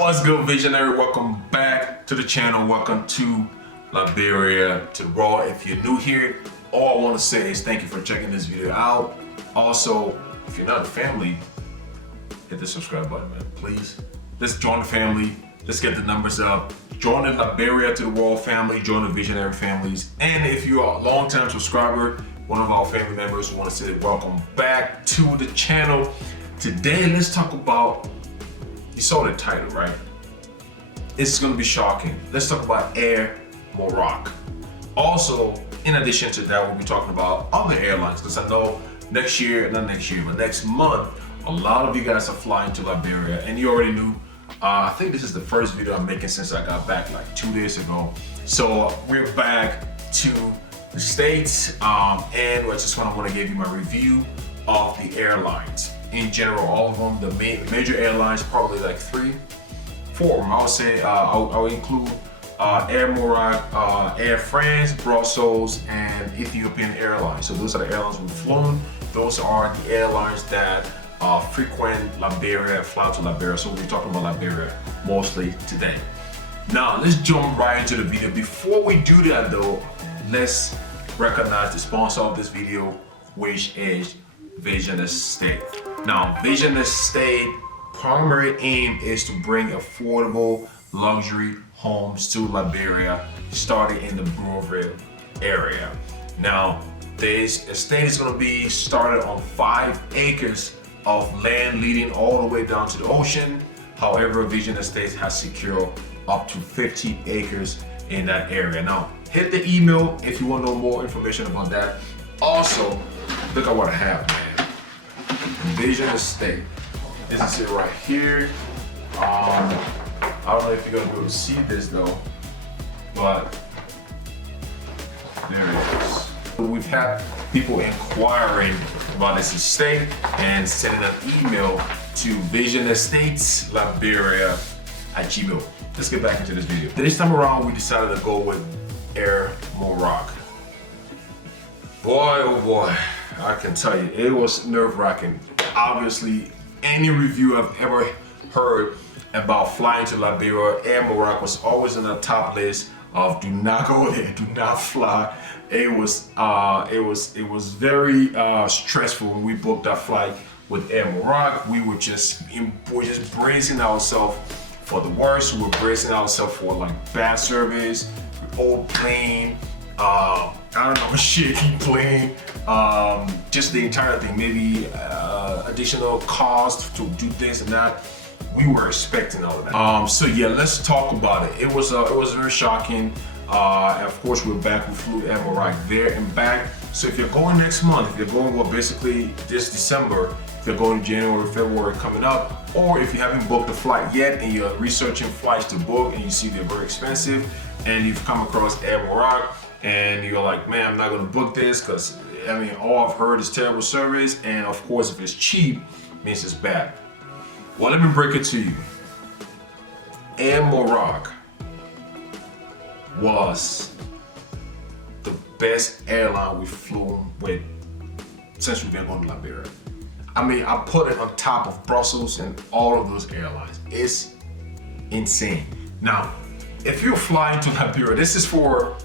What's good, Visionary? Welcome back to the channel. Welcome to Liberia, to Raw. If you're new here, all I want to say is thank you for checking this video out. Also, if you're not a family, hit the subscribe button, man. Please. Let's join the family. Let's get the numbers up. Join the Liberia to the Raw family. Join the Visionary families. And if you are a long-time subscriber, one of our family members, we want to say welcome back to the channel. Today, let's talk about, you saw the title, right? It's gonna be shocking. Let's talk about Air Maroc. Also, in addition to that, we'll be talking about other airlines, because I know next month, a lot of you guys are flying to Liberia, and you already knew. I think this is the first video I'm making since I got back like 2 days ago. So we're back to the States, and I just want to give you my review of the airlines. In general, all of them, the major airlines, probably like 3, 4 of them. I would say I'll include Air Maroc, Air France, Brussels, and Ethiopian Airlines. So those are the airlines we've flown. Those are the airlines that frequent Liberia, fly to Liberia. So we'll be talking about Liberia mostly today. Now let's jump right into the video. Before we do that though, let's recognize the sponsor of this video, which is Visionaries. Now, Visionaries' primary aim is to bring affordable luxury homes to Liberia, starting in the Monrovia area. Now, this estate is going to be started on 5 acres of land leading all the way down to the ocean. However, Visionaries has secured up to 50 acres in that area. Now, hit the email if you want to know more information about that. Also, look at what I have, man. Visionaries. This is it right here. I don't know if you're gonna be able to see this though, but there it is. We've had people inquiring about this estate and sending an email to visionariesstatesliberia@gmail.com. Let's get back into this video. This time around, we decided to go with Air Maroc. Boy, oh boy, I can tell you, it was nerve-wracking. Obviously, any review I've ever heard about flying to Liberia, Air Maroc was always on the top list of do not go there, do not fly. It was very stressful when we booked our flight with Air Maroc. We were just bracing ourselves for the worst. We were bracing ourselves for like bad service, old plane, I don't know, shaky plane, just the entire thing, maybe additional cost to do things and that. We were expecting all of that. So yeah, let's talk about it. It was very shocking. And of course, we're back. We flew Air Maroc there and back. So if you're going next month, if you're going, well, basically this December, if you're going January, February coming up, or if you haven't booked a flight yet and you're researching flights to book and you see they're very expensive and you've come across Air Maroc and you're like, man, I'm not gonna book this because I mean, all I've heard is terrible service, and of course, if it's cheap, it means it's bad. Well, let me break it to you. Air Maroc was the best airline we flew with since we've been going to Liberia. I mean, I put it on top of Brussels and all of those airlines. It's insane. Now, if you're flying to Liberia, this is for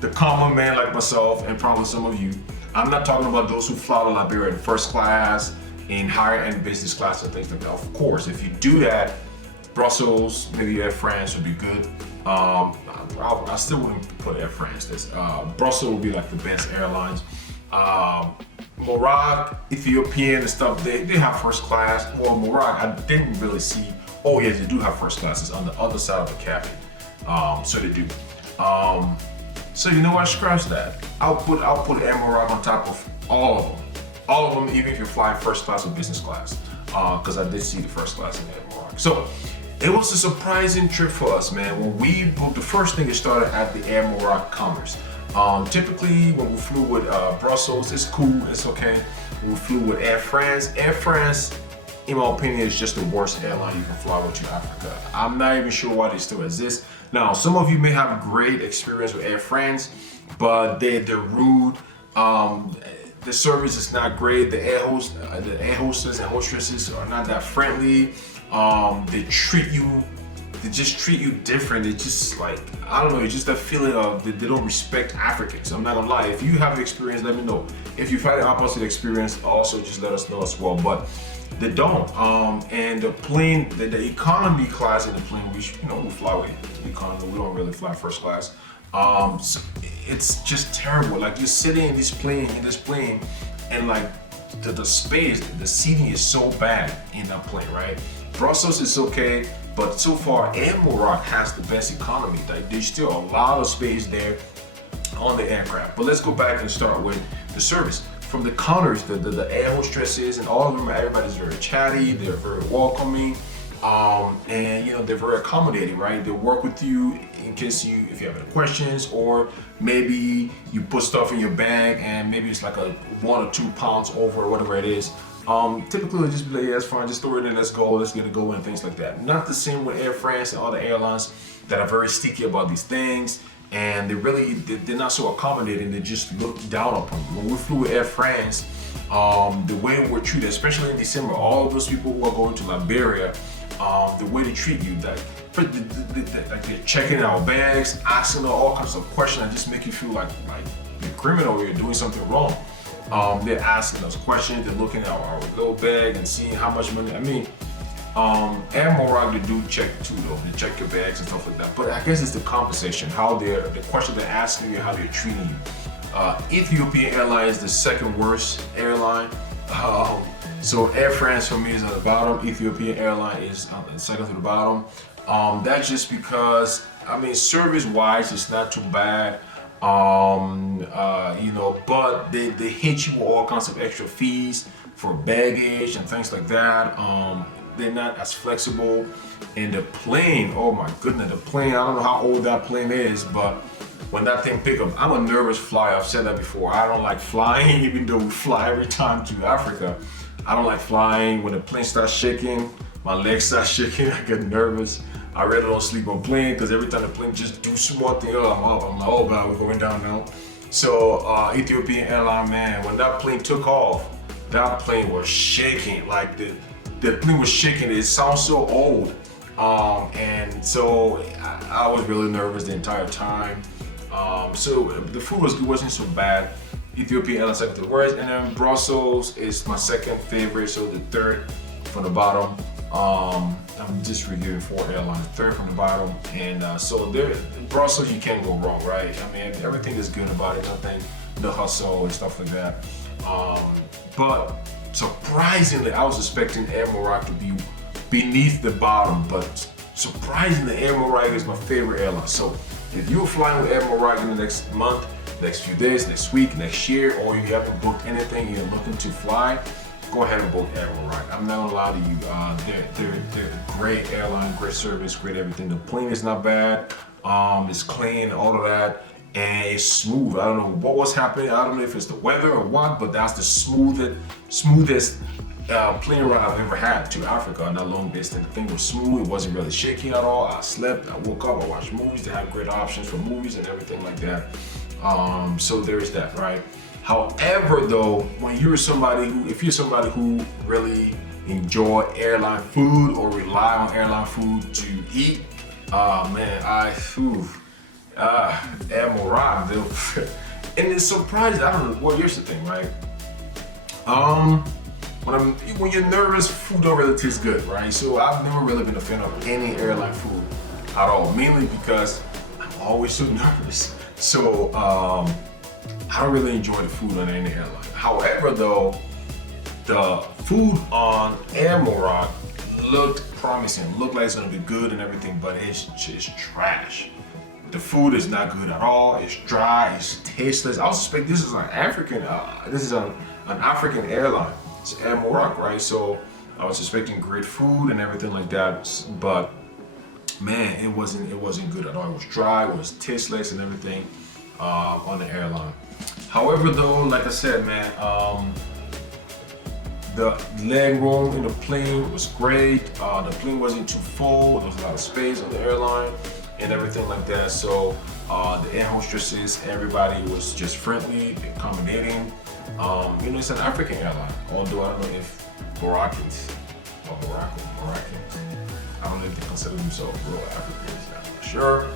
the common man like myself and probably some of you. I'm not talking about those who fly to Liberia in first class, in higher end business class and things like that. Of course, if you do that, Brussels, maybe Air France would be good. I still wouldn't put Air France. Brussels would be like the best airlines. Maroc, Ethiopian and stuff, they have first class. Well, Maroc, I didn't really see. Oh yes, they do have first class. It's on the other side of the cabin. So they do. So you know what? Scratch that. I'll put Air Maroc on top of all of them. All of them, even if you're flying first class or business class, because I did see the first class in Air Maroc. So it was a surprising trip for us, man. When we booked, the first thing, it started at the Air Maroc Commerce. Typically, when we flew with Brussels, it's cool, it's okay. When we flew with Air France, in my opinion, is just the worst airline you can fly with to Africa. I'm not even sure why they still exist. Now, some of you may have great experience with Air France, but they're rude. The service is not great. The air hostess and hostesses are not that friendly. They treat you they just treat you different. It's just like, I don't know, it's just that feeling of they don't respect Africans. I'm not gonna lie, if you have experience, let me know. If you've had the opposite experience, also just let us know as well. But they don't. And the plane, the economy class in the plane, which, you know, we fly with economy, we don't really fly first class. So it's just terrible. Like, you're sitting in this plane, and like the space, the seating is so bad in that plane, right? Brussels is okay, but so far MOROC has the best economy. Like, there's still a lot of space there on the aircraft. But let's go back and start with the service. From the counters, the air hostesses and all of them, everybody's very chatty, they're very welcoming, and you know, they're very accommodating, right? They'll work with you in case if you have any questions, or maybe you put stuff in your bag and maybe it's like a 1 or 2 pounds over, or whatever it is. Typically they'll just be like, yeah, that's fine, just throw it in, let's go, let's get it going, and things like that. Not the same with Air France and all the airlines that are very sticky about these things. And they're not so accommodating, they just look down upon you. When we flew with Air France, the way we're treated, especially in December, all of those people who are going to Liberia, the way they treat you, like they're checking our bags, asking all kinds of questions that just make you feel like you're a criminal or you're doing something wrong. They're asking us questions, they're looking at our little bag and seeing how much money, I mean, Air MOROC, they do check too though, they check your bags and stuff like that. But I guess it's the conversation, the question they're asking you, how they're treating you. Ethiopian Airlines is the second worst airline. So Air France for me is at the bottom, Ethiopian Airline is second to the bottom. That's just because, I mean, service-wise, it's not too bad. You know, but they hit you with all kinds of extra fees for baggage and things like that. They're not as flexible. And the plane, oh my goodness, the plane, I don't know how old that plane is, but when that thing pick up, I'm a nervous flyer. I've said that before. I don't like flying, even though we fly every time to Africa. I don't like flying. When the plane starts shaking, my legs start shaking, I get nervous. I really don't sleep on plane because every time the plane just do small thing, I'm up. I'm like, oh God, we're going down now. So Ethiopian Airline, man, when that plane took off, that plane was shaking. Like the plane was shaking. It sounds so old. And so I was really nervous the entire time. So the food wasn't so bad. Ethiopian Airlines second to the worst, and then Brussels is my second favorite, so the third from the bottom. I'm just reviewing 4 airlines, third from the bottom, and so there, Brussels, you can't go wrong, right? I mean, everything is good about it, nothing, no hustle and stuff like that. But surprisingly, I was expecting Air MOROC to be beneath the bottom, but surprisingly, Air MOROC is my favorite airline. So if you're flying with Air MOROC in the next month, next few days, next week, next year, or you haven't booked anything, you're looking to fly, go ahead and book Air MOROC. I'm not gonna lie to you, they're a great airline, great service, great everything. The plane is not bad, it's clean, all of that, and it's smooth. I don't know what was happening, I don't know if it's the weather or what, but that's the smoothest plane ride I've ever had to Africa on that long distance. The thing was smooth, it wasn't really shaky at all. I slept, I woke up, I watched movies. They have great options for movies and everything like that. So there's that, right? However, though, if you're somebody who really enjoy airline food or rely on airline food to eat, man, Air MOROC, and it's surprising. I don't know. Well, here's the thing, right? When you're nervous, food don't really taste good, right? So I've never really been a fan of any airline food at all, mainly because I'm always so nervous. So I don't really enjoy the food on any airline. However, though, the food on Air MOROC looked promising, looked like it's gonna be good and everything, but it's just trash. The food is not good at all. It's dry, it's tasteless. I suspect this is an African airline. It's Air MOROC, right? So I was expecting great food and everything like that, but man, it wasn't good at all. It was dry, it was tasteless and everything on the airline. However, though, like I said, man, the leg room in the plane was great. The plane wasn't too full. There was a lot of space on the airline and everything like that. So the air hostesses, everybody was just friendly, accommodating. You know, it's an African airline, although I don't know if Moroccans, I don't know if they consider themselves real Africans. I'm not sure.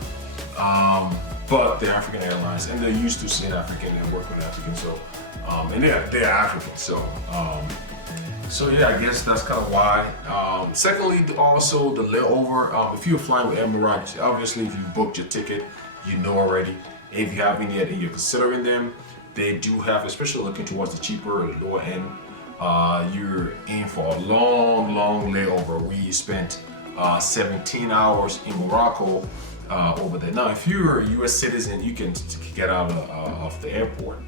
But they're African Airlines, and they're used to seeing African and work with Africans. So, and they're African. So yeah, I guess that's kind of why. Secondly, also the layover. If you're flying with MOROC, obviously if you booked your ticket, you know already. If you haven't yet and you're considering them, they do have, especially looking towards the cheaper or the lower end, you're in for a long layover. We spent 17 hours in Morocco over there. Now, if you're a U.S. citizen, you can get out of the airport.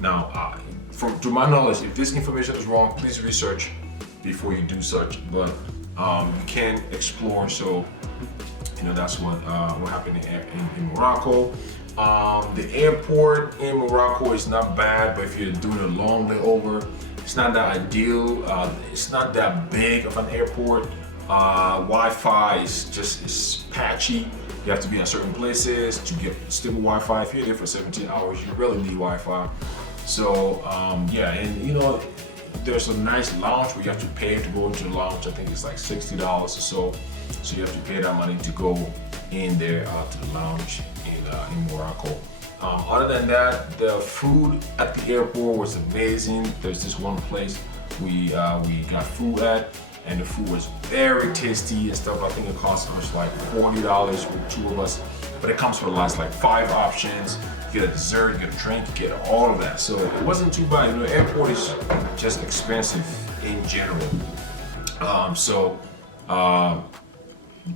Now, to my knowledge, if this information is wrong, please research before you do such. But you can explore. So, that's what happened in Morocco. The airport in Morocco is not bad, but if you're doing a long layover, it's not that ideal. It's not that big of an airport. Wi-Fi is patchy. You have to be at certain places to get stable Wi-Fi. If you're there for 17 hours, you really need Wi-Fi. So yeah, and there's a nice lounge where you have to pay to go into the lounge. I think it's like $60 or so. So you have to pay that money to go in there to the lounge in Morocco. Other than that, the food at the airport was amazing. There's this one place we got food at, and the food was very tasty and stuff. I think it cost us like $40 with 2 of us, but it comes for the last like 5 options. You get a dessert, you get a drink, you get all of that. So it wasn't too bad. The airport is just expensive in general.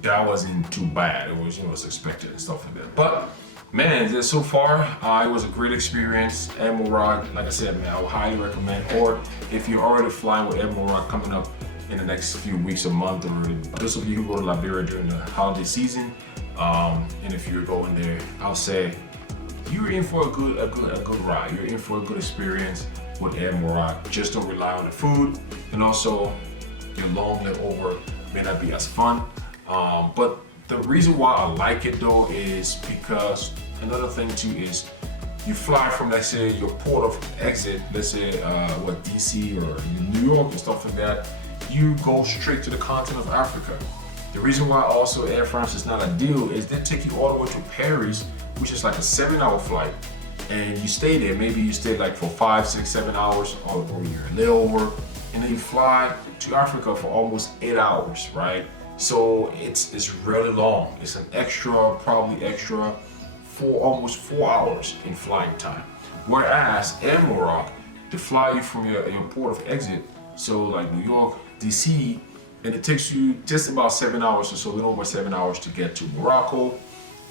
That wasn't too bad. It was expected and stuff like that. But man, so far it was a great experience. MOROC, like I said, man, I would highly recommend. Or if you're already flying with MOROC coming up in the next few weeks, a month, or those of you who go to Liberia during the holiday season, and if you're going there, I'll say you're in for a good ride. You're in for a good experience with MOROC. Just don't rely on the food, and also your long layover may not be as fun. But the reason why I like it though is because another thing too is you fly from, let's say, your port of exit, let's say DC or New York and stuff like that, you go straight to the continent of Africa. The reason why also Air France is not ideal is they take you all the way to Paris, which is like a 7-hour flight, and you stay there. Maybe you stay like for 5, 6, 7 hours or you're layover, and then you fly to Africa for almost 8 hours, right? So it's really long. It's an probably extra almost 4 hours in flying time. Whereas MOROC, they fly you from your port of exit, so like New York, DC, and it takes you just about 7 hours or so, a little over 7 hours to get to Morocco.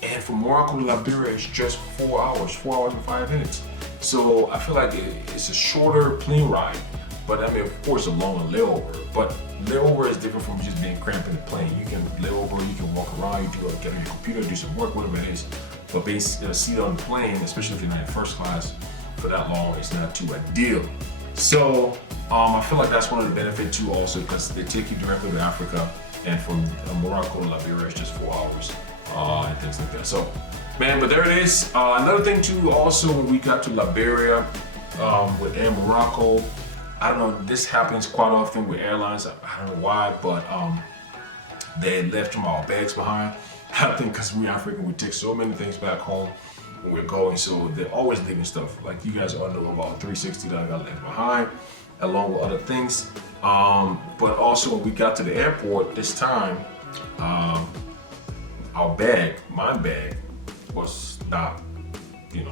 And from Morocco to Liberia, it's just 4 hours, 4 hours and 5 minutes. So I feel like it's a shorter plane ride, but I mean, of course, a longer layover. But layover is different from just being cramped in the plane. You can layover, you can walk around, you can get on your computer, do some work, whatever it is. But being seated on the plane, especially if you're not in first class for that long, it's not too ideal. So I feel like that's one of the benefits too, also because they take you directly to Africa, and from Morocco to Liberia it's just 4 hours and things like that. So, man, but there it is. Another thing too, also when we got to Liberia with Air Morocco, I don't know, this happens quite often with airlines. I don't know why, but they left our bags behind. I think because we're African, we take so many things back home when we're going, so they're always leaving stuff. Like you guys all know about 360 that I got left behind, along with other things. But also when we got to the airport this time, our bag, my bag, was not,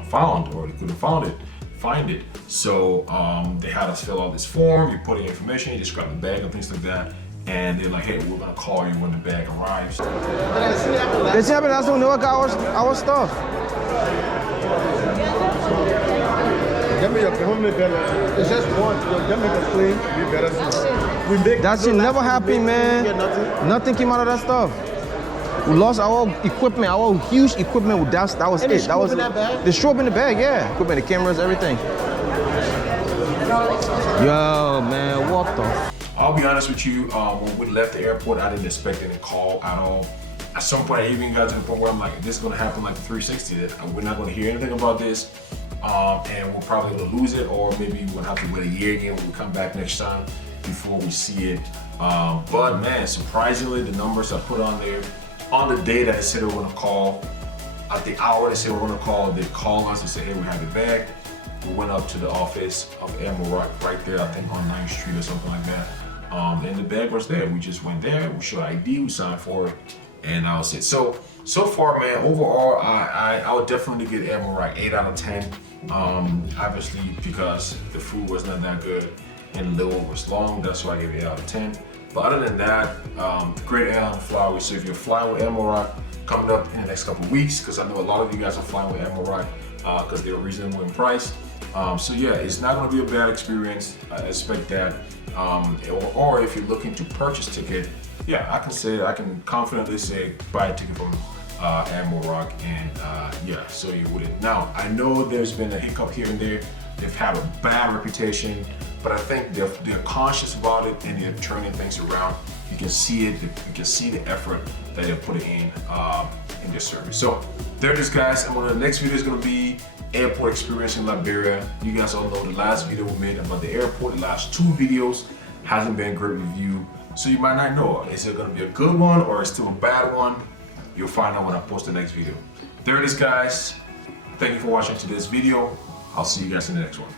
found, or they couldn't find it. So they had us fill out this form. You put in your information, you describe the bag and things like that. And they're like, hey, we're gonna call you when the bag arrives. They tell me that's when they work our stuff. It's just one. Them make us clean. We better. That shit never happened, man. Nothing came out of that stuff. We lost our equipment, our huge equipment. That was it. That was the strobe in the bag, yeah. Equipment, the cameras, everything. Yo, man, what the? I'll be honest with you, when we left the airport, I didn't expect any call at all. At some point, I even got to the point where I'm like, this is gonna happen like the 360. We're not gonna hear anything about this, and we're probably gonna lose it, or maybe we're gonna have to wait a year again when we come back next time before we see it But man, surprisingly, the numbers I put on there, on the day that they said they were gonna call, at the hour they said we're gonna call, they called us and said, hey, we have it back. We went up to the office of MOROC right there, I think on 9th Street or something like that. And the bag was there. We just went there, we showed ID, we signed for it, and that was it. So far, man, overall, I would definitely give MOROC 8 out of 10. Obviously, because the food was not that good and the layover was long, that's why I gave it 8 out of 10. But other than that, great airline to fly with. So if you're flying with MOROC coming up in the next couple of weeks, because I know a lot of you guys are flying with MOROC because they're reasonable in price. So yeah, it's not going to be a bad experience. I expect that. Or if you're looking to purchase ticket, yeah, I can confidently say buy a ticket from MOROC, and yeah, so you wouldn't. Now, I know there's been a hiccup here and there. They've had a bad reputation, but I think they're conscious about it and they're turning things around. You can see it. You can see the effort that they're putting in their service. So there it is, guys. And the next video is going to be airport experience in Liberia. You guys all know the last video we made about the airport. The last 2 videos hasn't been a great review, so you might not know, is it going to be a good one or is it still a bad one? You'll find out when I post the next video. There it is, guys. Thank you for watching today's video. I'll see you guys in the next one.